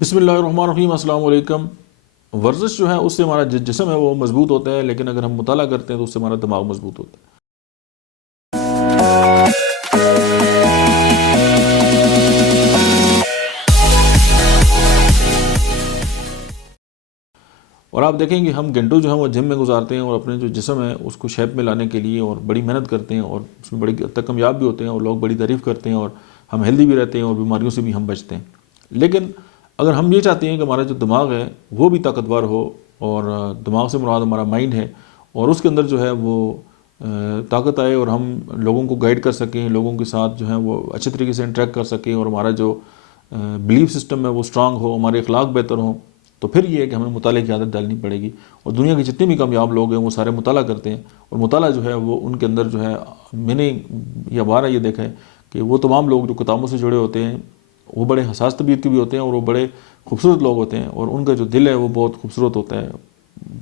بسم اللہ الرحمن الرحیم، السلام علیکم۔ ورزش جو ہے اس سے ہمارا جسم ہے وہ مضبوط ہوتا ہے، لیکن اگر ہم مطالعہ کرتے ہیں تو اس سے ہمارا دماغ مضبوط ہوتا ہے۔ اور آپ دیکھیں کہ ہم گھنٹوں جو ہیں وہ جم میں گزارتے ہیں اور اپنے جو جسم ہے اس کو شیپ میں لانے کے لیے اور بڑی محنت کرتے ہیں اور اس میں بڑی حد تک کامیاب بھی ہوتے ہیں اور لوگ بڑی تعریف کرتے ہیں اور ہم ہیلدی بھی رہتے ہیں اور بیماریوں سے بھی ہم بچتے ہیں۔ لیکن اگر ہم یہ چاہتے ہیں کہ ہمارا جو دماغ ہے وہ بھی طاقتور ہو، اور دماغ سے مراد ہمارا مائنڈ ہے، اور اس کے اندر جو ہے وہ طاقت آئے اور ہم لوگوں کو گائیڈ کر سکیں، لوگوں کے ساتھ جو ہے وہ اچھے طریقے سے انٹریکٹ کر سکیں، اور ہمارا جو بلیف سسٹم ہے وہ اسٹرانگ ہو، ہمارے اخلاق بہتر ہوں، تو پھر یہ ہے کہ ہمیں مطالعے کی عادت ڈالنی پڑے گی۔ اور دنیا کے جتنے بھی کامیاب لوگ ہیں وہ سارے مطالعہ کرتے ہیں، اور مطالعہ جو ہے وہ ان کے اندر جو ہے، میں نے یہ بارہ یہ دیکھا ہے کہ وہ تمام لوگ جو کتابوں سے جڑے ہوتے ہیں وہ بڑے حساس طبیعت کے بھی ہوتے ہیں، اور وہ بڑے خوبصورت لوگ ہوتے ہیں، اور ان کا جو دل ہے وہ بہت خوبصورت ہوتا ہے،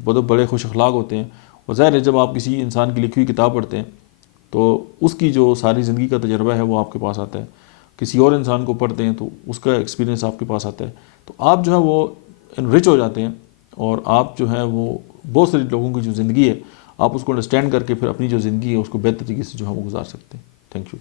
بڑے خوش اخلاق ہوتے ہیں۔ اور ظاہر ہے جب آپ کسی انسان کی لکھی ہوئی کتاب پڑھتے ہیں تو اس کی جو ساری زندگی کا تجربہ ہے وہ آپ کے پاس آتا ہے، کسی اور انسان کو پڑھتے ہیں تو اس کا ایکسپیرینس آپ کے پاس آتا ہے، تو آپ جو ہے وہ انرچ ہو جاتے ہیں، اور آپ جو ہے وہ بہت سارے لوگوں کی جو زندگی ہے آپ اس کو انڈرسٹینڈ کر کے پھر اپنی جو زندگی ہے اس کو بہتر طریقے سے جو ہے وہ گزار سکتے ہیں۔ Thank you.